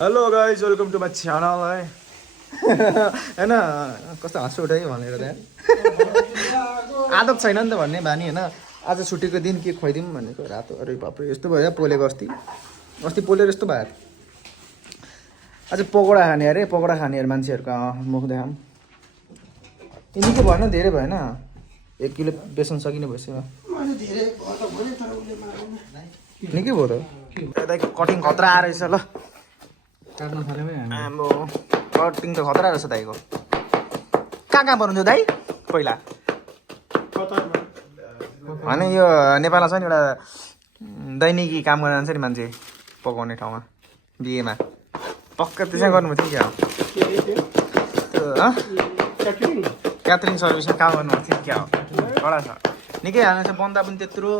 Hello guys welcome to my channel है होइन कस्तो हाँस उठायो भनेर त्यहाँ आदत छैन नि त भन्ने बानी होइन आज छुट्टीको दिन के खुवाइदिउँ भनेको रातो अरे बाप्रे यस्तो भयो पोलेको अस्ति पोलेर यस्तो भयो आज पकौडा खाने अरे पकौडा खाने अरे मान्छेहरूको मुख देखाम निकै भएन धेरै भएन 1 किलो बेसन सकिने भइसक्यो निकै भयो त दाइको कटिङ खतरा आएछ ल आम्बो कटिङ त खतरा रहेछ दाइको कहाँ बनाउँथ्यो दाइ पहिला होइन यो नेपालमा छ नि एउटा दैनिकी काम गर्न जान्छ नि मान्छे पकाउने ठाउँमा बिहेमा पक्का त्यसै गर्नुभएको थियो क्या क्याटरिङ सर्भिसमा काम गर्नुभएको थियो क्या हो कडा छ निकै हाल्नु छ बन्दा पनि त्यत्रो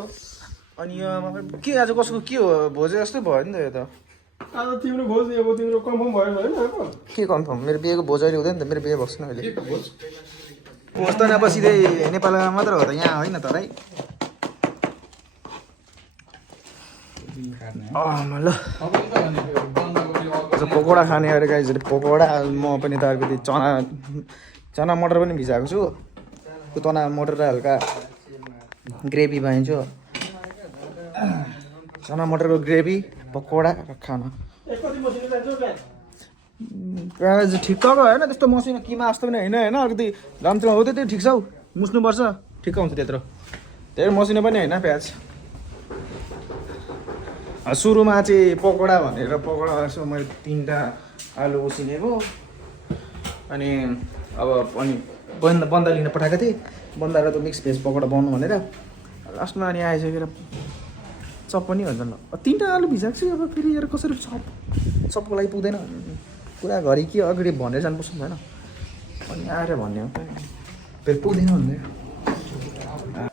अनि यो के आज कसको के हो भोजे जस्तो भयो नि त यो त आज तिम्रो भोज अब तिम्रो कन्फर्म भयो हैन अब के कन्फर्म मेरो बिहेको भोज अहिले हुँदैन त मेरो बिहे बस्नु अहिले भोज त अब सिधै नेपालमा मात्र हो त यहाँ होइन त भाइ ल पकौडा खाने अरे गाइजहरू पकौडा म पनि त अलिकति चना मटर पनि भिजाएको छु त्यो चना मटर र हल्का ग्रेभी बनाइन्छु चना मटरको ग्रेभी पकौडा खाना प्याज ठिक्कको होइन त्यस्तो मसिनो किमा जस्तो पनि होइन होइन अलिकति राम्रोसँग हो त्यो ठिक छ हौ मुस्नुपर्छ ठिक्क हुन्छ त्यत्रो धेरै मसिनो पनि होइन प्याज सुरुमा चाहिँ पकौडा भनेर पकौडा यसो मैले 3टा आलु उसिनेको अनि अब अनि बन्दा लिन पठाएको थिएँ बन्दा र त मिक्स भेज पकौडा बनाउनु भनेर लास्टमा अनि आइसकेर चप पनि हुन्छ न 3टा आलु भिजाएको छु अब फेरि हेर कसरी चपको लागि पुग्दैन पुरा घरि के अगाडि भनेर जानुपर्छ भएन अनि आएर भन्ने हो फेरि पुग्दैन भन्ने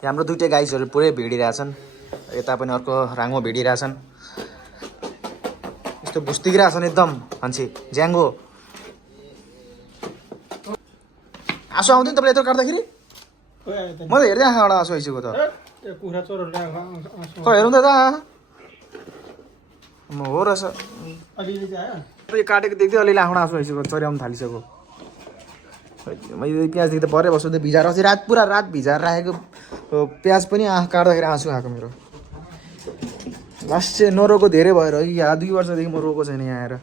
हाम्रो दुइटै गाइजहरू पुरै भिडिरहेछन् यता पनि अर्को राङ्गो भिडिरहेछन् यस्तो भुस्तिरहेछन् एकदम मान्छे ज्याङ्गो आँसु आउँदैन तपाईँले यत्रो काट्दाखेरि म त हेर्दै आँखाबाट आँसु आइसक्यो त हेरौँ त म हो रहेछ यो काटेको देख्दै अलिअलि आँखाबाट आँसु आइसक्यो चर्याउनु थालिसक्यो मैले प्याजदेखि त परे बस्छु भिजाएर अस्ति पुरा रात भिजाएर राखेको प्याज पनि काट्दाखेरि आँसु आएको मेरो लास्ट चाहिँ नरोको धेरै भएर यहाँ 2 वर्षदेखि म रोको छैन यहाँ आएर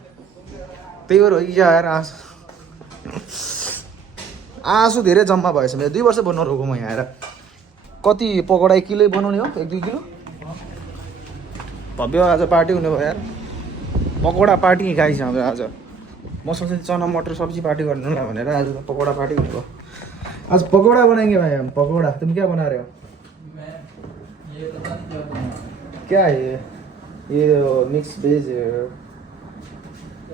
त्यही भएर यहाँ आएर आँसु धेरै जम्मा भएछ मेरो 2 वर्ष भयो नरोको म यहाँ आएर कति पकौडा 1 किलो बनाउने हो 1-2 किलो भव्य आज पार्टी हुने भयो यार पकौडा पार्टी गाइस हाम्रो आज म सोच्छु चना मटर सब्जी पार्टी गर्नु होला भनेर आज त पकौडा पार्टी हुने भयो आज पकौडा बनाएंगे भाई हम पकौड़ा तुम क्या बना रहे हो क्या है ये mix veg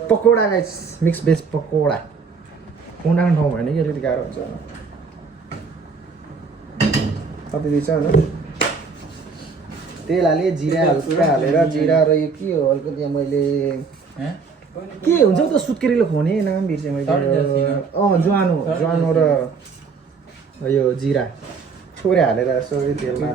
pakora guys mix veg pakora कुना ठाउँ भएन कि अलिकति गाह्रो हुन्छ कति दिन्छ होइन तेल हालेँ जिरा हल्का हालेर जिरा र यो के हो अलिकति मैले के हुन्छ त सुत्केरीले खुवाउने नाम बिर्सेँ मैले ज्वानो र यो जिरा थोरै हालेर यसो तेलमा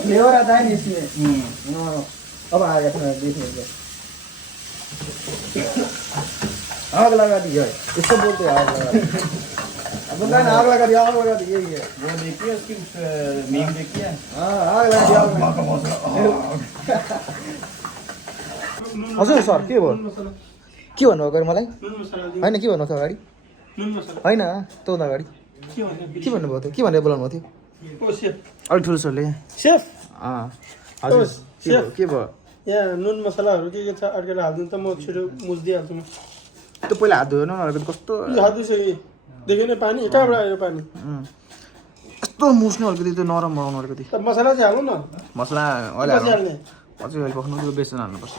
फ्लेवर आता है ना इसमें अब आ गया था देखने को आग लगा दी है इसको बोलते हैं आग लगा दी अब ना आग लगा दी यही है वो देखिए उसकी मीम देखिए हाँ आग लगा दिया हजुर सर के भयो के भन्नुभयो मलाई होइन के भन्नु थियो अगाडि होइन तँदा अगाडि के भन्नुभएको थियो के भनेर बोलाउनु भएको थियो अलिक ठुलो सरले सेफ हजुर के भयो यहाँ नुन मसलाहरू के छ अड्केर हालिदिनु त म छिटो मुछिदिइहाल्छु म त्यो पहिला हात धोएन अलिकति कस्तो हात धुइसकेँ देखेन पानी कहाँबाट आयो पानी यस्तो मुछ्नु अलिकति त्यो नरम बनाउनु अलिकति मसला चाहिँ हाल्नु न मसला अहिले अझै अहिले पक्नु त्यो बेसन हाल्नुपर्छ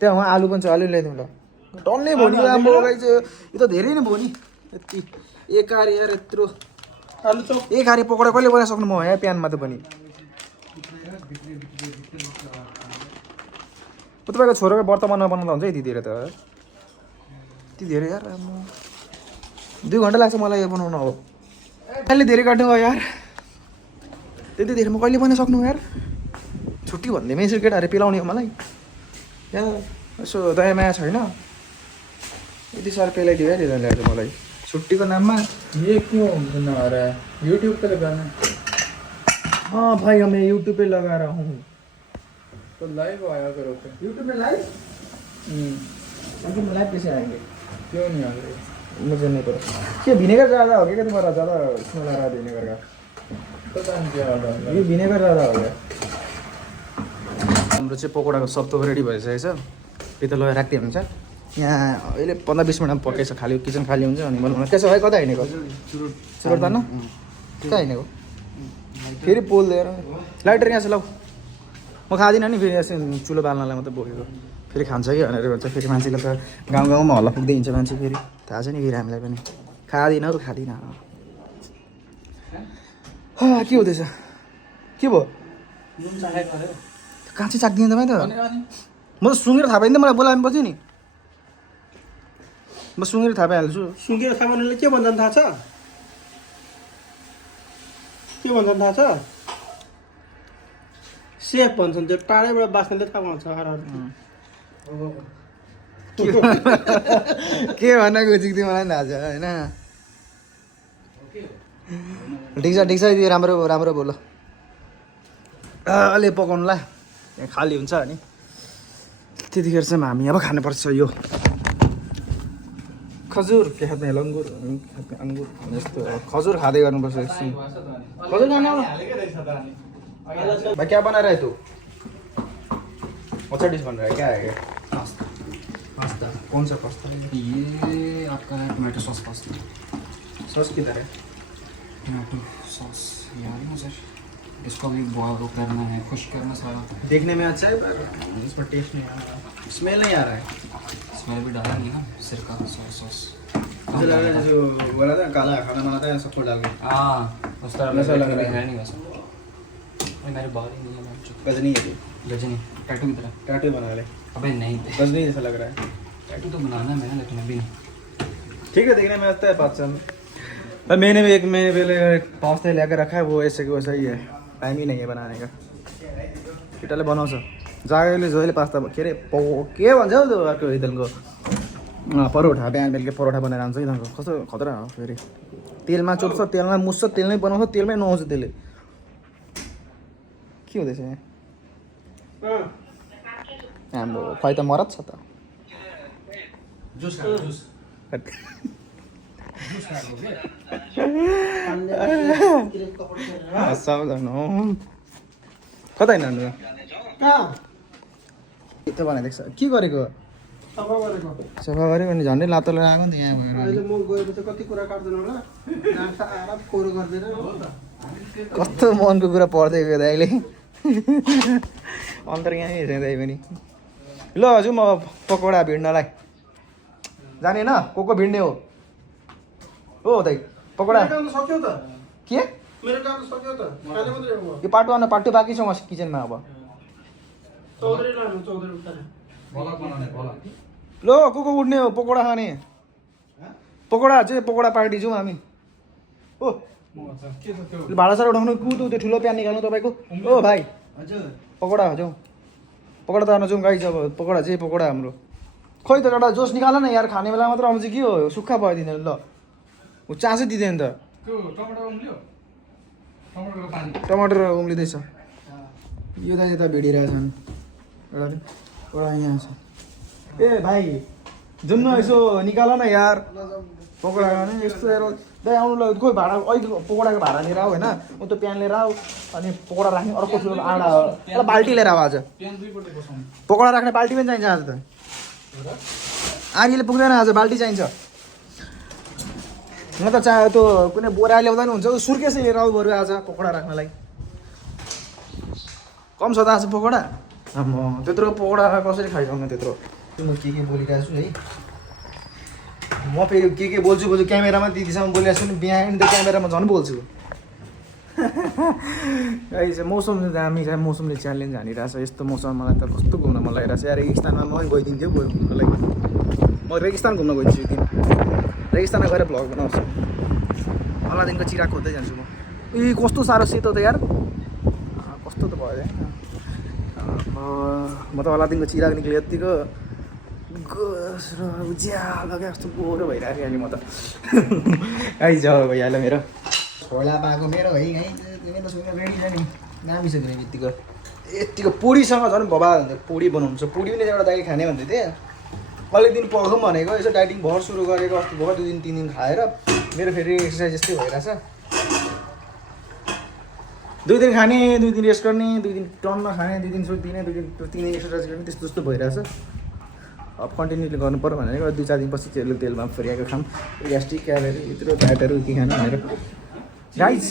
त्यहाँ उहाँ आलु पनि छ आलु ल्याइदिउँ ल टन्नै भयो नि राम्रो लगाइ चाहिँ यो त धेरै नै भयो नि यति एक हारी यार यत्रो आलु चप एक हारी पकौडा कहिले बनाइसक्नु म यहाँ प्यानमा त पनि तपाईँको छोराको वर्तमानमा बनाउँदा हुन्छ यतितिर त यति धेरै यार म 2 घन्टा लाग्छ मलाई यो बनाउन अब अहिले धेरै काट्नु भयो यार त्यति धेरै म कहिले बनाइ सक्नु यार छुट्टी भन्दैमा यसो केटाहरू पिलाउने हो मलाई यहाँ यसो दया माया छैन यति साह्रो पेलाइदियो यार यिनीहरूले आज मलाई छुट्टीको नाममा ये क्यों बना रहा है यूट्यूब पे लगाना है हाँ भाई मैं यूट्यूब पे लगा रहा हूँ तो लाइव आया करो फिर यूट्यूब पे लाइव लाइव कैसे आएंगे क्यों नहीं आ रहे मुझे नहीं पता ये विनेगर ज़्यादा हो गया क्या तुम्हारा ज़्यादा स्मेल आ रहा है विनेगर का पता नहीं क्या डाला ये विनेगर ज़्यादा हो गया हाम्रो चाहिँ पकौडाको सब्तो रेडी भइसकेको छ पिता लगेर राखिदियो हुन्छ यहाँ अहिले 15-20 मिनटमा पकाइछ खाली किचन खाली हुन्छ अनि बनाउनु त्यसो भए कता हिँडेको सुरत तान्न कहाँ हिँडेको फेरि पोल दिएर लाइटर यहाँ छ लौ म खाँदिनँ नि फेरि यसो चुलो बाल्नलाई मात्रै बोकेको फेरि खान्छ कि भनेर भन्छ फेरि मान्छेले त गाउँ गाउँमा हल्ला पुग्दै हिँड्छ मान्छे फेरि थाहा छ नि फेरि हामीलाई पनि खाँदिनँ खाँदिनँ के हुँदैछ के भयो काँचै चाख्दिनँ तपाईँ त म त सुँगेर थाहा पाइँदैन मलाई बोलाउनु पर्थ्यो नि म सुँगेर थाहा पाइहाल्छु सुँगेर थाहा पाउनेले के भन्छन् थाहा छ सेफ भन्छन् त्यो टाढैबाट बाँच्नेले थाहा पाउँछ के भन्न खोजेको मलाई थाहा छ होइन ठिक छ त्यो राम्रो राम्रो बोल अलि पकाउनुलाई खाली हुन्छ अनि त्यतिखेर चाहिँ हामी अब खानुपर्छ यो खजुर के खाँदै लङ्गुर अङ्गुर जस्तो खजुर खाँदै गर्नुपर्छ एकछिन खजुर खाने भाई क्या बना रहा है तू अच्छा डिश बन रहा है क्या है पास्ता कौन सा पास्ता ये आपका है टोमेटो सॉस पास्ता सॉस किधर है टोमेटो सॉस यार मुझे इसको भी बॉयल करना है खुश करना सारा देखने में अच्छा है पर इसमें टेस्ट नहीं आ रहा स्मेल नहीं आ रहा है इसमें भी डाला नहीं ना सिरका सोया सॉस मुझे लग रहा है जो बोला था काला खाना बनाता है सबको डाल के हाँ उस तरह वैसा लग रहा है। नहीं वैसा भाई मेरे बाल ही नहीं है गजनी है गजनी टैटू की तरह टाटू बना ले अबे नहीं गजनी जैसा लग रहा है टैटू तो बनाना है मैंने लेकिन अभी नहीं ठीक है देखने में आता है पास्ता मैंने भी एक महीने पहले पास्ता लेकर रखा है वो ऐसे कि वैसा ही है टाइम ही नहीं है बनाने का केटाले बनाउँछ जागरले जहिले पास्ता के अरे के भन्छ हौ त्यो अर्को इदनको परोठा बिहान बेलुका परोठा बनाएर आउँछ इदनको कस्तो खतरा हो फेरि तेलमा चोप्छ तेलमा मुस्छ तेलमै बनाउँछ तेलमै नुहाउँछ त्यसले के हुँदैछ यहाँ हाम्रो खै त मरत छ त कता हिँड्नु त्यो बनाइदिएको छ के गरेको सफा गऱ्यो भने झन्डै लातो लिएर आएको नि त यहाँ अहिले म गएपछि कति कुरा काट्दैन होला नाक्सा आएर कोरो गर्दैन कस्तो मनको कुरा पढ्दै गयो दाइले अन्तर यहीँ हेर्छ दाइ पनि ल हजुर म पकौडा भिड्नलाई जाने न को भिड्ने हो दाइ पकौडा मेरो काम त सक्यो त के मेरो काम त सक्यो त खाने मात्रै हो यो पार्ट 1 र पार्ट 2 बाँकी छ म किचनमा अब चौधरी लानु चौधरी उठाने ल को उठ्ने हो पकौडा खाने पकौडा चाहिँ पकौडा पार्टी जाउँ हामी ओ भाडा सारा उठाउनु कुदो त्यो ठुलो प्यान निकाल्नु तपाईँको ओ भाइ पकौडा जाउँ पकौडा त जाउँ गाई अब पकौडा चाहिँ पकौडा हाम्रो खै त एउटा जोस निकाल न यार खाने बेला मात्र आउँछ के हो सुक्खा भइदिँदैन ल ऊ चासै दिँदैन त टमाटर उम्लिँदैछ यो त यता भिडिरहेछन् एउटा यहाँ छ ए भाइ जुन न यसो निकाल न यार पकौडा खाने यस्तो हेर दाइ आउनु ल खोइ भाडा अहिले पकौडाको भाडा लिएर आऊ होइन म त्यो प्यान लिएर आऊ अनि पकौडा राख्ने अर्को ठुलो आँडा एउटा बाल्टी लिएर आऊ आज पकौडा राख्ने बाल्टी पनि चाहिन्छ आज त आगीले पुग्दैन आज बाल्टी चाहिन्छ म त त्यो कुनै बोरा ल्याउँदा नि हुन्छ सुर्केसै लिएर आऊ बरु आज पकौडा राख्नलाई कम छ त आज पकौडा म त्यत्रो पकौडा कसरी खाइसक्नु त्यत्रो म के बोलिरहेको छु है म फेरि के बोल्छु क्यामेरामा दिदीसँग बोलिरहेको छु नि बिहान त क्यामेरामा झन् बोल्छु चाहिँ मौसम दामी छ मौसमले च्यालेन्ज हानिरहेछ यस्तो मौसम मलाई त कस्तो घुम्न मन लागिरहेछ यार एक स्थानमा मै गइदिन्थ्यो घुम्नलाई म रेगिस्तान घुम्न गइन्छु एक दिन रेगिस्तानमा गएर भ्लग बनाउँछु अलादिनको चिरा खोज्दै जान्छु म ए कस्तो साह्रो सेतो त यार कस्तो त भयो म त अलादिनको चिरा निक्ल्यो यत्तिको उज्यालो क्या जस्तो गोरो भइरहेको थियो अहिले म त आइ जाऊ भइहाल्यो मेरो छोला पाएको मेरो है रेडी छ नि नामिसक्ने बित्तिको यत्तिको पुरीसँग झन् बबाल हुन्थ्यो पुरी बनाउँछ पुरी पनि एउटा दाइ खाने भन्दै थिएँ कहिले दिन पढौँ भनेको यसो डाइटिङ भर सुरु गरेको अस्ति भर 2 दिन 3 दिन खाएर मेरो फेरि एक्सर्साइज यस्तै भइरहेछ 2 दिन खाने 2 दिन रेस्ट गर्ने 2 दिन टन्न खाने 2 दिन सुत्दिने 2 दिन 3 दिन एक्सर्साइज गर्ने त्यस्तो जस्तो भइरहेछ अब कन्टिन्युली गर्नु पर्यो भनेको 2-4 दिनपछि तेलमा फरियाएको खाम ग्यास्ट्रिक क्यालोरी यत्रो फ्याटहरू के खानु भनेर गाइस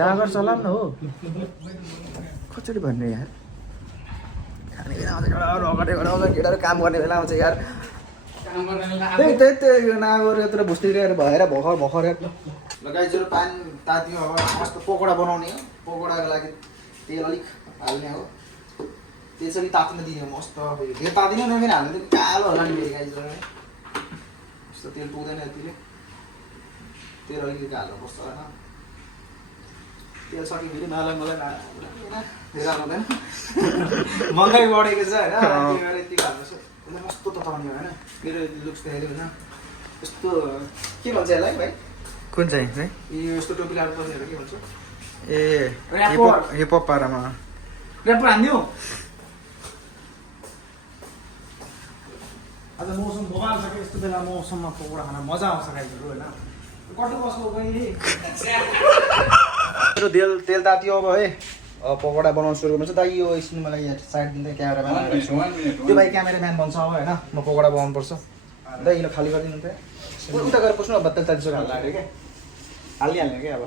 जागर चलाम न हो कसरी भन्ने यार खाने बेला आउँछ एउटा रगटेबाट आउँछ केटाहरू काम गर्ने बेला आउँछ यार त्यही नागोर यत्रो भुस्टिरहेर भएर भर्खर ल गाइजहरू पानी तातियो अब मस्त पकोडा बनाउने हो पकोडाको लागि तेल अलिक हाल्ने हो त्यसरी तात्न दिने मस्त धेरै तातिने न फेरि हाल्नु कालो होला नि फेरि गाइजहरू यस्तो तेल पुग्दैन यतिले तेल अलिकति हाल्नु पर्छ होइन तेल सक्यो फेरि मलाई धेरै हाल्दैन महँगाइ बढेको छ होइन यतिको हाल्नुहोस् कस्तो तताउने होइन मेरो लुक्स त हेऱ्यो होइन यस्तो के भन्छ यसलाई भाइ कुन चाहिँ है यो यस्तो टोपी लाएर बस्नेहरू के भन्छ ए हिपहप पारामा ऱ्यापर हान्दियो आज मौसम बबाल छ कि यस्तो बेला मौसममा पकोडा खान मजा आउँछ गाइजहरू होइन कस्तो बस्नु गएँ तेल तातियो अब है पकोडा बनाउनु सुरु गर्नु छ दाइ यो एकछिन मलाई यहाँ साइड दिँदै क्यामेराम्यान त्यो भाइ क्यामेराम्यान भन्छ अब होइन म पकोडा बनाउनु पर्छ दाइ यो खाली गरिदिनु त उता गएर पस्नु अब 43 हाल्नु लाग्यो क्या हालिहाल्ने क्या अब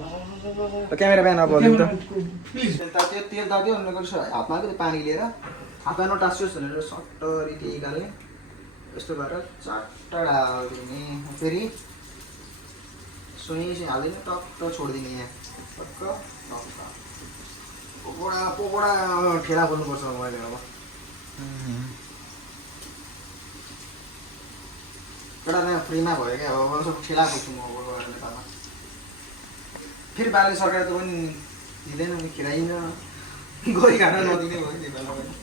क्यामेराम्यान अब तेल तात्यो अनि हातमा अलिकति पानी लिएर हातमा नटासियोस् भनेर सट्टरी टिकाले यस्तो गरेर चट्ट हालिदिने फेरि सुई हालिदिने टक्क छोडिदिने यहाँ टक्क पकोडा ठेला खोल्नुपर्छ मैले अब एउटा फ्रीमा भयो क्या अब सब ठेला खोज्छु म नेपालमा फेरि बाले सरकार त पनि दिँदैन खिलाइन गरी खान नदिने भयो नि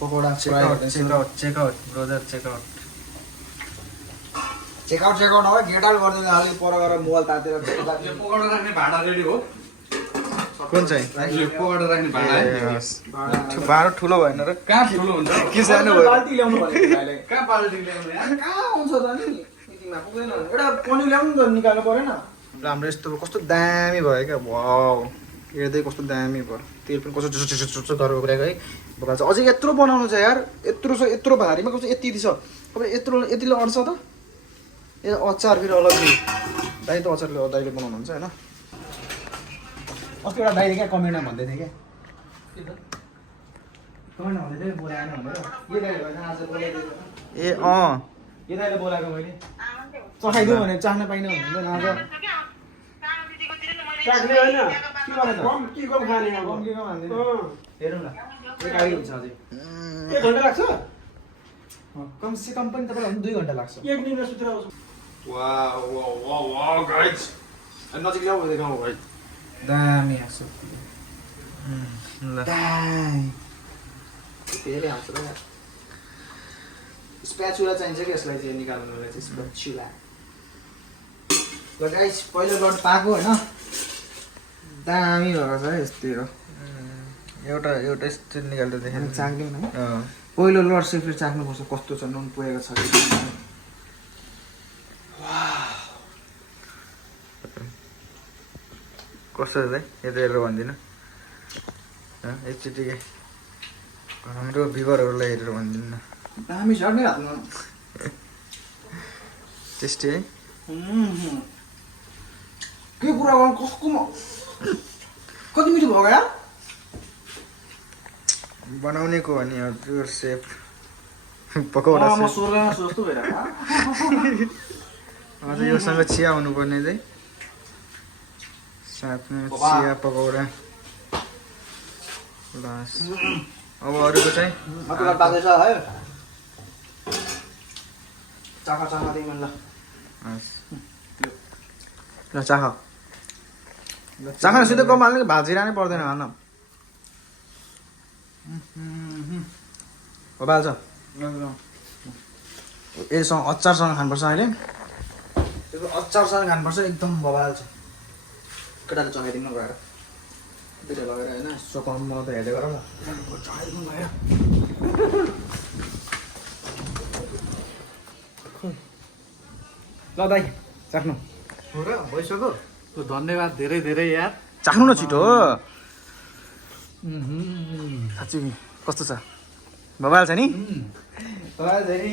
पकोडा चेकआउट ब्रदर चेकआउट नभए गेट आउट गरिदिनु अलिक पर गएर मोबाइल तातेर पकोडा राख्ने भाँडा रेडी हो कुन चाहिँ पकोडा राख्ने भाँडा भाँडो ठुलो भएन र कहाँ ठुलो हुन्छ के सानो भयो बाल्टी ल्याउनु पर्यो अहिले कहाँ बाल्टी ल्याउने कहाँ आउँछ त नि यतिमा पुग्दैन एउटा पनिर ल्याउनु त निकाल्नु परेन राम्रो यस्तो कस्तो दामी भयो क्या वाउ हेर्दै कस्तो दामी भयो तेल पनि कस्तो चुचो गरेर उब्रेको है बगाल चाहिँ अझै यत्रो बनाउनु छ यार यत्रो भारीमा कस्तो यति छ अब यतिले अड्छ त ए अचार फेरि अलग्गै दाइ त अचारले दाइले बनाउनुहुन्छ होइन अस्ति एउटा दाइले क्या कमेन्टमा भन्दै थिएँ क्या कमेन्टमा भन्दै थिएँ बोलाएन भनेर यो दाइले भएन आज बोलाइदियो ए यो दाइले बोलाएको मैले चखाइदिउँ भनेर चाख्न पाइनँ भन्दैन आज चाख्ने होइन कम के कम खाने अब कम के कम हाल्दैन हेरौँ न एक आइ हुन्छ अझै 1 घन्टा लाग्छ कमसे कम पनि तपाईँलाई 2 घन्टा लाग्छ 1 दिन सुतेर आउँछ वाउ गाइज नजिक ल्याऊ देखाउँ भाइ दामी आएको ल त्यसले आउँछ र स्प्याचुला चाहिन्छ कि यसलाई चाहिँ निकाल्नुलाई चाहिँ स्प्याचुला ल गाइज पहिलो लट पाएको होइन दामी भएको छ है यस्तै हो एउटा यस्तो निकालेर देखेर चाख्दैन है पहिलो लट चाहिँ फेरि चाख्नुपर्छ कस्तो छ नुन पुगेको छ कि कस्तो छ है यता हेरेर भन्दिनँ एकचोटि हाम्रो भ्युवरहरूलाई हेरेर भनिदिनु न दामी छ नि हातमा टेस्टी है के कुरा गर्नु कसको कति मिठो भयो यार बनाउने को भने हजुर सेफ पकौडा म सोल्नमा सोच्छु भइरहेको अझ योसँग चिया हुनुपर्ने चाहिँ साथमा चिया पकौडा बस अब अरूको चाहिँ चाखा तिमी ल ल चाख सिधै कम हाल्ने भाजिरा नै पर्दैन खान बबाल्छ यससँग अचारसँग खानुपर्छ अहिले त्यो अचारसँग खानुपर्छ एकदम बबाल्छ केटाले चलाइदिनु गएर दुइटा लगेर होइन सोकाउनु म त हेर्दै गर ल चलाइदिनु भयो ल दाइ चाख्नु हो र भइसक्यो धन्यवाद धेरै धेरै यार चाख्नु न छिटो साँच्ची कस्तो छ बबाल छ नि बबाल छ नि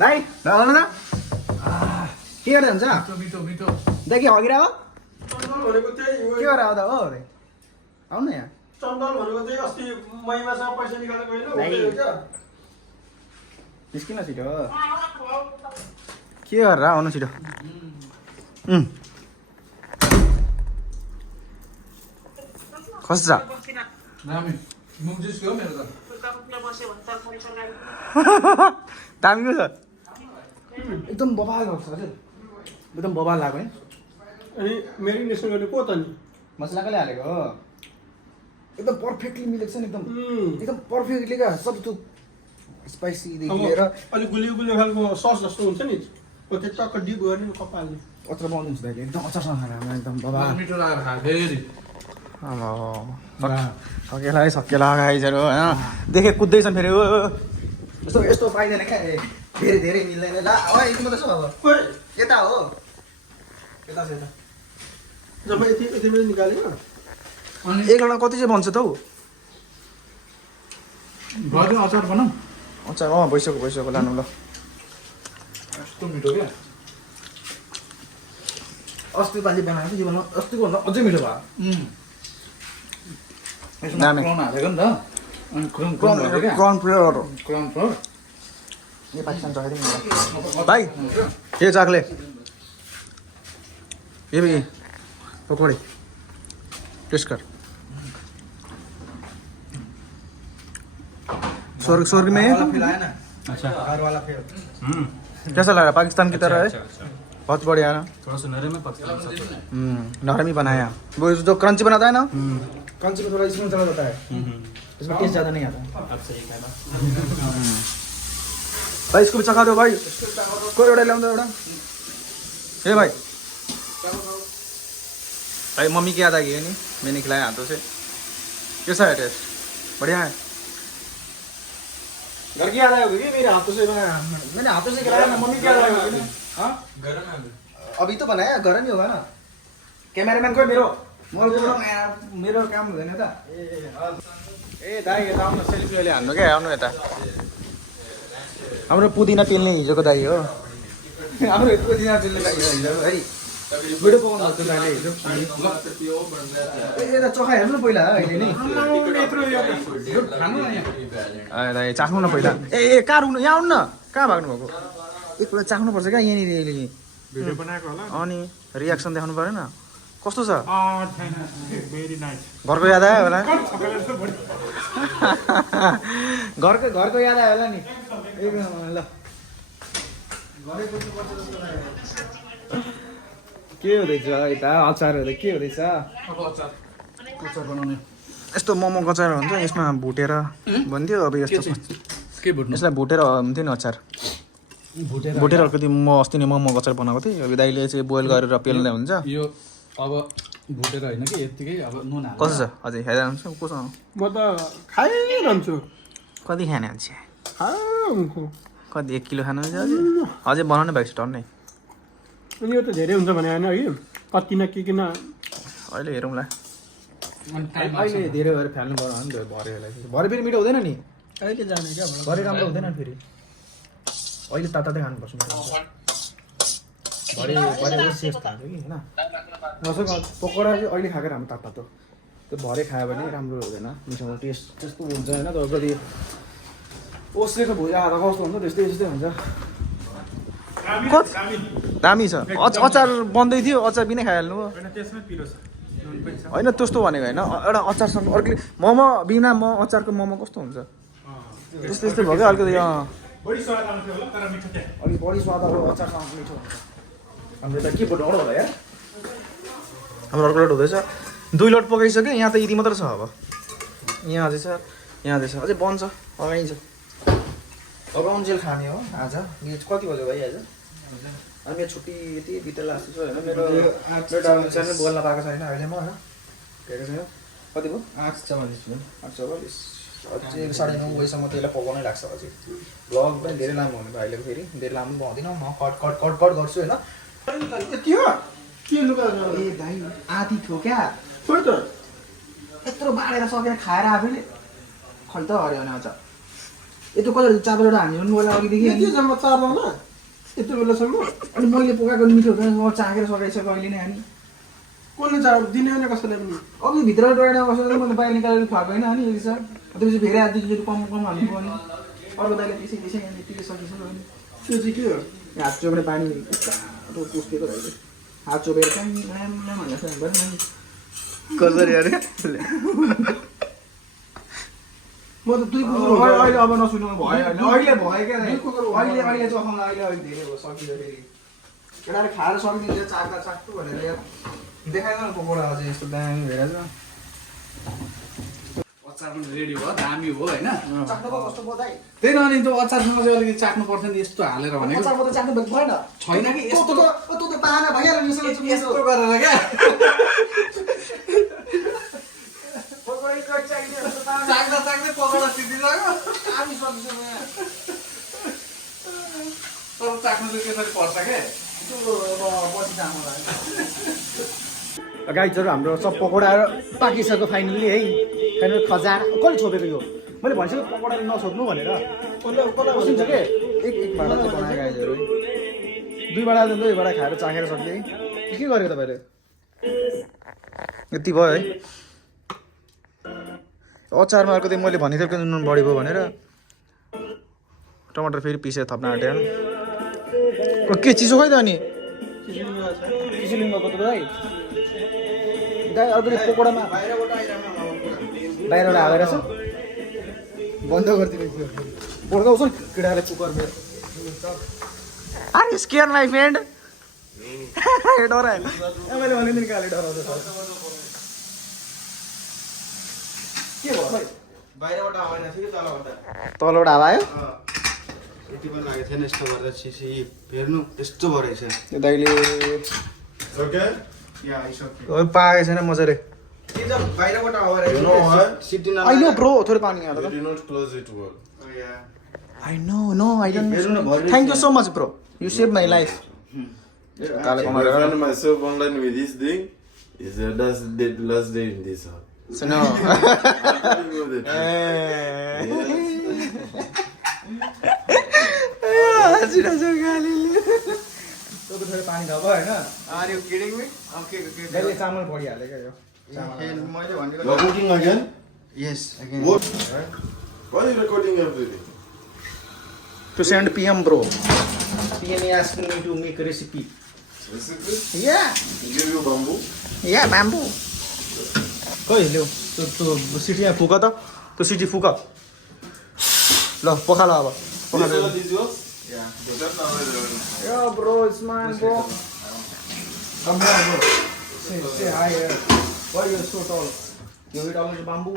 दाइ लगाउनु न के गर्दै हुन्छ मिठो मिठो दाइ के हगिरा हो चन्दन भनेको त्यही हो के गरेर आउँदा हो आउनु न यहाँ चन्दन भनेको त्यही अस्ति महिमासँग पैसा निकालेको होइन भाइ। निस्किन छिटो के गरेर आउनु छिटो कस्तो छ दामी मुख जिस्क्यो मेरो त दामी छ एकदम बबाल भएको छ हजुर एकदम बबाल लाग्यो है अनि मेरिनेसन गर्ने को त नि मसला कसले हालेको हो एकदम पर्फेक्टली मिलेको छ नि एकदम पर्फेक्टली क्या सब थोक स्पाइसीदेखि अब लिएर अलिक गुलियो गुलियो खालको सस जस्तो हुन्छ नि हो त्यो टक्क डिप गर्ने कपालले अचार बनाउनुहुन्छ दाइले एकदम अचारसँग खाना एकदम बबाल मिठो लागेर खा फेरि सकेला गाइजहरू होइन देखे कुद्दैछन् फेरि हो यस्तो यस्तो पाइँदैन क्या धेरै धेरै मिल्दैन ला ओ यति मात्रै छ अब खोइ यता हो यता छ यता जब यति यति बेला निकाल्यो अनि एक लडा कति चाहिँ बन्छ त हौ भयो अचार बनाऊ अचार भइसक्यो लानु ल यस्तो मिठो क्या अस्ति पालि बनाएको जीवनमा अस्तिको भन्दा अझै मिठो भयो यसमा दामी। क्राउन हालेको नि त अनि क्राउन भयो क्या कर्न फ्लेभर क्राउन फ्लोर यो पाकिस्तान चखाइदिउँ न भाइ के चाकले ये भी पकौड़े टेस्ट कर स्वर्ग में है तुम? अच्छा कैसा लगा पाकिस्तान की तरह है बहुत बढ़िया ना थोड़ा सा नरम है पतला नरम ही बनाया वो जो क्रंची बनाता है ना क्रंची में थोड़ा इसमें चला जाता है इसमें टेस्ट ज़्यादा नहीं आता अब सही खाना भाई इसको भी चखा दो भाई कोई ऑर्डर ले एउटा ए भाई भाई मम्मी की याद आ गई है नहीं मैंने खिलाया हाथों से कैसा है टेस्ट बढ़िया है घर की याद आई होगी मेरे हाथों से बनाया मैंने हाथों से खिलाया ना मम्मी की याद आई होगी ना हाँ अभी तो बनाया घर नहीं होगा ना कैमरामैन कोई मेरो काम हुँदैन त ए दाइ यता आउनु सेल्फी अहिले हान्नु क्या आउनु यता हाम्रो पुदिना पेल्ने हिजोको दाइ हो हाम्रो पुदिना पेल्ने दाइ हो हिजो है भिडियो पकाउनु भएको दाइले हिजो यता चोखा हेर्नु न पहिला अहिले नै दाइ चाख्नु न पहिला ए कहाँ रुक्नु यहाँ आउनु न कहाँ भाग्नु भएको एकपल्ट चाख्नुपर्छ क्या यहाँनिर अहिले भिडियो बनाएको होला अनि रियाक्सन देखाउनु परेन कस्तो छ भेरी नाइस घरको याद आयो होला घरको याद आयो होला नि ल के हुँदैछ यता अचारहरू के हुँदैछ अब अचार बनाउने यस्तो मोमो अचार हुन्छ यसमा भुटेर भन्थ्यो अब यस्तो के भुट्नु यसलाई भुटेर हुन्थ्यो नि अचार भुटेर अलिकति म अस्ति नै मोमो अचार बनाएको थिएँ अब दाइले चाहिँ बोइल गरेर पेल्दै हुन्छ यो अब भुटेर होइन कि यत्तिकै अब नुन हाल्नु कस्तो छ अझै खाइरहन्छ कोसँग म त खाइरहन्छु कति खाने मान्छे खान्छु कति 1 किलो खानुहुन्छ अझै बनाउनु भएको छ टन्नै अनि यो त धेरै हुन्छ भने होइन है कति न के किन अहिले हेरौँला अनि टाइम अहिले धेरै भएर फाल्नु पर्यो नि त भरेलाई भरे फेरि मिठो हुँदैन नि अहिले जाने क्या भरे राम्रो हुँदैन फेरि अहिले तातै खानुपर्छ भरे भरे सेफ खान्छ कि होइन नसक पकौडा चाहिँ अहिले खाएको राम्रो तातो त्यो भरे खायो भने राम्रो हुँदैन मिठो टेस्ट त्यस्तो हुन्छ होइन तर कति ओस्रेको भुजा खाँदा कस्तो हुन्छ त्यस्तै त्यस्तै हुन्छ दामी छ अचार बन्दै थियो अचार बिनै खाइहाल्नु हो त्यसमै पिरो छ होइन त्यस्तो भनेको होइन एउटा अचारसँग अर्को मोमो बिना अचारको मोमो कस्तो हुन्छ त्यस्तो त्यस्तै भयो क्या अलिकति बढी स्वाद आउँथ्यो होला तर मिठो थियो अलिक बढी स्वाद अब अचारसँग मिठो हुन्छ हाम्रो त के पो ढौँडो होला यार हाम्रो अर्को लोड हुँदैछ 2 लोड पकाइसक्यो यहाँ त यति मात्र छ अब यहाँ अझै छ यहाँ अझै छ अझै बन्छ अगाइन्छ अगाउन्जेल खाने हो आज यो कति बज्यो भाइ आज अनि मेरो छुट्टी यति बितेला जस्तो छ होइन मेरो सानो बोल्न पाएको छैन अहिले म होइन के छैन कति भयो 8:44 अझै 9:30 बजीसम्म त्यसलाई पकाउनै लाग्छ अझै भ्लग पनि धेरै लामो हुने भाइले फेरि धेरै लामो पाउँदिनँ म कट गर्छु होइन यति हो के लुगा ए भाइ आधी थियो क्या छोड त यत्रो बाँडेर सकेर खाएर आफैले खै त हऱ्यो भने अझ यत्रो कति चापबाट हामी नुहाएर अघिदेखि यति जम्मा 4 दाना यति बेलासम्म अनि मैले पकाएको मिठो हुँदैन चाखेर सकाइसक्यो अहिले नै अनि कसले चाड दिने होइन कसैले पनि अघि भित्र डोएर बसेर मैले बाहिर निकालेर खुवाएको होइन अनि यति छ त्यसपछि फेरि आधी कम हाल्नु पर्ने अर्को दाइले त्यसै यहाँ यतिकै सकिसक्यो अनि त्यो चाहिँ के हो हात चोपेर पानी पुस्केको रहेछ हात चोपेर कहीँ भन्दा कसरी अरे म त 2 अहिले अब नसुन्नु भयो अहिले भयो क्या अहिले चखाउँदा अहिले धेरै भयो सकियो फेरि केटाले खाएर सकिदिन्छ चाख्दा चाख्छु भनेर यार देखाइद न पकोडा अझै यस्तो दामी भइरहेछ अचार पनि रेडी भयो दामी हो होइन चाख्नु पो कस्तो बताइ त्यही त अनि त्यो अचारसँग चाहिँ अलिकति चाख्नु पर्थ्यो नि यस्तो हालेर भनेको अचार मात्रै चाख्नु भएको भएन छैन कि यस्तो त पाना भइहाल्यो नि यस्तो गरेर क्या चाख्दा चाख्दै पकौडा सिद्धिसक्यो तर चाख्नु चाहिँ त्यसरी पर्छ क्या गाइजहरू हाम्रो सब पकौडाहरू पाकिसक्यो फाइनल्ली है फाइनल खजाना कसले छोपेको यो मैले भनिसकेँ पकौडाले नछोप्नु भनेर बसिन्छ के एक भाँडा चाहिँ बनायो गाइजहरू 2 भाँडा 2 भाँडा खाएर चाखेर सक्यो है के गरेको तपाईँले यति भयो है अचारमा अर्को चाहिँ मैले भनिदिएको नुन बढी भयो भनेर टमाटर फेरि पिसेर थप्न आँट्यो के चिसो खै त अनि चिसोलिङ भएको त भाइ गाई अर्को पकोडामा बाहिरबाट हालेर छ बन्द गरिदिनु पड्काउँछ नि केटाले कुकर मेरो are you scare my friend डरायो मैले भने काले डराउँछ के भयो भाइ बाहिरबाट आएन थियो तलबाट हावा आयो यति पनि लागेको थिएन यस्तो गर्दा सिसी हेर्नु यस्तो भयो रहेछ त्यो दाइले ओके या आइसक्यो पाएको छैन मजाले के त बाहिरबाट आएर सिटी न आई नो ब्रो थोरै पानी हाल You did not close it well. I know I don't thank you so much bro you save my life I find myself online with this thing. It's the last day in this house. So no. I'm telling you the थोरै पानी धब होइन are you kidding me okay दाइले चामल पडिहाल्यो क्या यो मैले भनेको You are cooking again? Yes again What? Why are you recording everything? To send PM bro. PM asked me to make a recipe. Recipe? Yeah. Give you bamboo? Yeah, bamboo. खै ल्याउ त्यो city यहाँ फुक त त्यो city फुक ल पखाल अब This one is yours? Yeah Is that now? Yo bro, it's mine bro. Come here bro. Say hi here. Why you so tall? You eat always bamboo?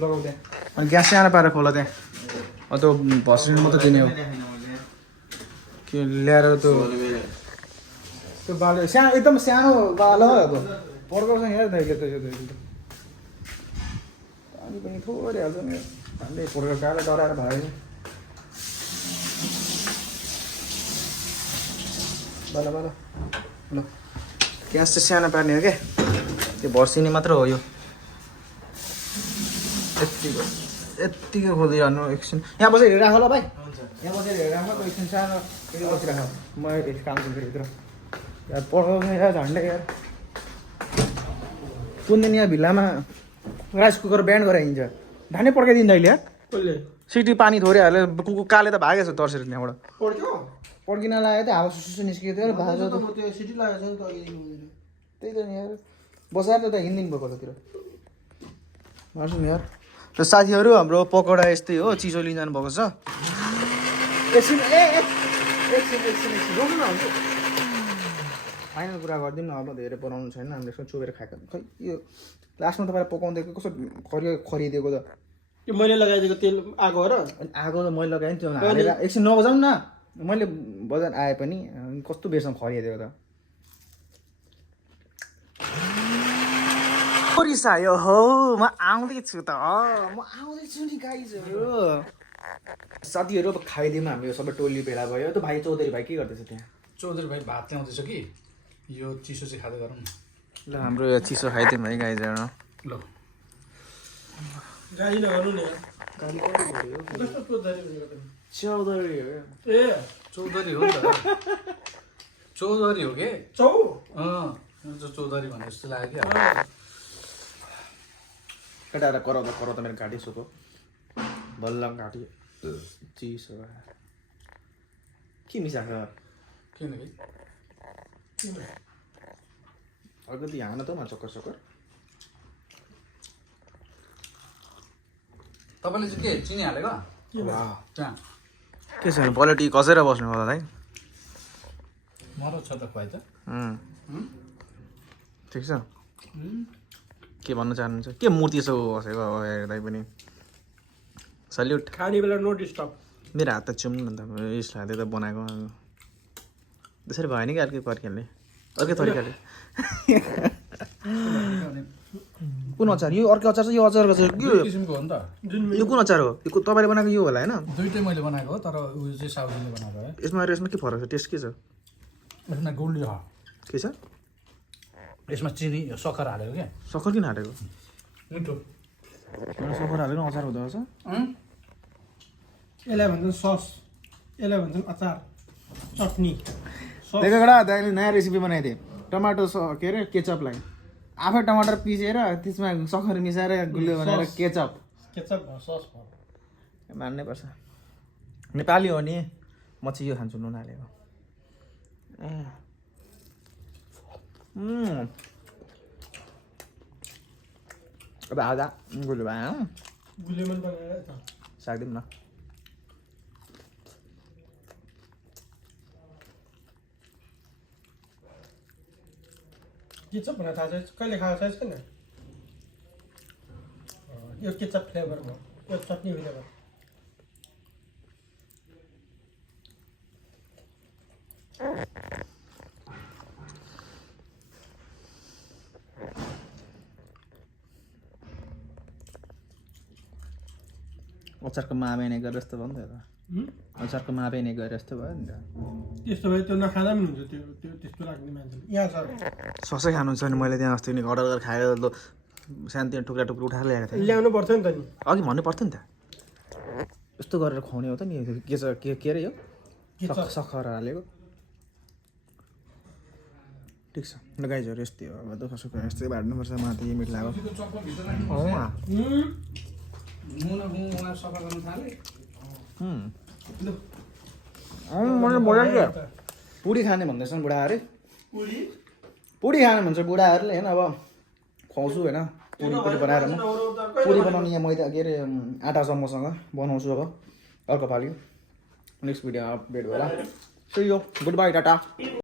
लगाउ त्यहाँ अनि ग्यास सानो पारेर खोला त्यहाँ त्यो भस्रिनु मात्रै दिने हो के ल्याएर त्यो बालो सानो एकदम सानो बालो हो अब पड्काउँछ यहाँ दाइले त यो पानी पनि थोरै हाल्छ नि हामीले पड्काएको गाह्रो डराएर भयो बल बल ल ग्यास चाहिँ सानो पार्ने हो क्या त्यो भर्सिने मात्र हो यो यत्तिकै खोलिरहनु एकछिन यहाँ बसेर हेरिराख ल भाइ यहाँ बसेर हेरिराख त एकछिन सानो फेरि बसिराख म काम गर्छु भित्र यार पढाउँछ यार झन्डै यार कुन दिन यहाँ भिल्लामा राइस कुकर ब्यान्ड गरेर हिँड्छ धानै पड्काइदिन्छ अहिले यार कसले सिटी पानी थोरै हालेर कुकुर काले त भागेछ तर्सेर त्यहाँबाट पड्क्यो पड्किन लाग्यो त हावा सुसु निस्कियो त्यो भाजो त त्यो सिटी लागेको छ नि त अघि त्यही त नि यार बसाएर त हिँडिदिनु भएको ततिर मार्छु नि यार र साथीहरू हाम्रो पकौडा यस्तै हो चिसो लिन जानुभएको छ एकछिन रोक्नु न हुन्छ फाइनल कुरा गरिदिउँ न अब धेरै बनाउनु छैन हामीले यसो चोबेर खाएको खै यो लास्टमा तपाईँलाई पकाउँदै कसो खरिदिएको त त्यो मैले लगाइदिएको तेल आगो र अनि आगो त मैले लगाएँ नि त्यो हालेर एकछिन नबजाउँ न मैले बजार आए पनि कस्तो बेरसम्म खरिदिएको त रिसायो हो म आउँदैछु त म आउँदैछु नि गाइजहरू साथीहरू अब खाइदिउँ हामीले सबै टोली भेला भयो त भाइ चौधरी भाइ के गर्दैछ त्यहाँ चौधरी भाइ भात ल्याउँदैछ कि यो चिसो चाहिँ खाँदै गरौँ न ल हाम्रो यो चिसो खाइदिउँ है गाइजहरू ल गाली नगर्नु नि गाली कति भयो कस्तो चौधरी भनेको त? चौधरी हो ए चौधरी हो नि त चौधरी हो के चौ चौधरी भने जस्तो लाग्यो कि केटाएर कराउँदा मेरो घाँटी सुको बल्ल घाँटी चिसो के मिसाएको किनकि अलिकति हान त चक्कर तपाईँले चाहिँ के चिनी हालेको त्यहाँ के छ पलेटी कसेर बस्नु होला है मरो छ त खुवाइ त ठिक छ के भन्न चाहनुहुन्छ के मूर्ति यसो बसेको अब हेर्दै पनि सल्युट खाने बेला नो डिस्टर्ब मेरो हात त चुम्नु न त यसलाई हातले त बनाएको त्यसरी भएन कि अर्कै तरिकाले कुन अचार यो अर्को अचार छ यो अचारको चाहिँ दुई किसिमको हो नि त यो कुन अचार हो यो तपाईँले बनाएको यो होला होइन दुइटै मैले बनाएको हो तर उयो चाहिँ साउजीले बनाएको है यसमा के फरक छ टेस्ट के छ यसमा गोल्डी हो के छ यसमा चिनी सक्खर हालेको क्या सक्खर किन हालेको मिठो सक्खर हालेको अचार हुँदो रहेछ यसलाई भन्छन् सस यसलाई भन्छन् अचार चटनी देखो एउटा दाइले नयाँ रेसिपी बनाइदिए टमाटो के अरे केचपलाई आफै टमाटर पिसेर त्यसमा सक्खर मिसाएर गुलियो बनाएर केचप केचप सस मान्नै पर्छ नेपाली हो नि म चाहिँ यो खान्छु नुन हालेको अब आधा गुलियो भयो गुलियोमन बनाएर त साकिदिउँ न केचप भनेर थाहा छ कहिले खाएको छैन यो केचप फ्लेभर भयो यो चटनी फ्लेभर अचारको माबेने गरे जस्तो भयो नि त अचारको माबेने गरे जस्तो भयो नि त त्यस्तो भए त्यो नखाँदा पनि हुन्छ त्यो त्यो त्यस्तो लाग्ने मान्छेले यहाँ छ ससै खानुहुन्छ नि मैले त्यहाँ अस्ति नि अर्डर गरेर खाएर त सानोतिनो टुक्रा उठाएर ल्याएको थिएँ ल्याउनु पर्थ्यो नि त नि अघि भन्नु पर्थ्यो नि त यस्तो गरेर खुवाउने हो त नि के छ के अरे यो सक्खर हालेको ठिक छ ल गाइजहरू यस्तै हो अब दुःख सुख यस्तै बाँड्नुपर्छ माथि मिठ लाग्यो सफा गर्नु थाले पुडी खाने भन्दैछन् बुढाहरू पुडी खाने भन्छ बुढाहरूले होइन अब खुवाउँछु होइन पुडी बनाएर म पुडी बनाउने यहाँ मैदा के अरे आँटा चम्मसँग बनाउँछु अब अर्को पालि नेक्स्ट भिडियो अपडेट होला सो यो गुड बाई टाटा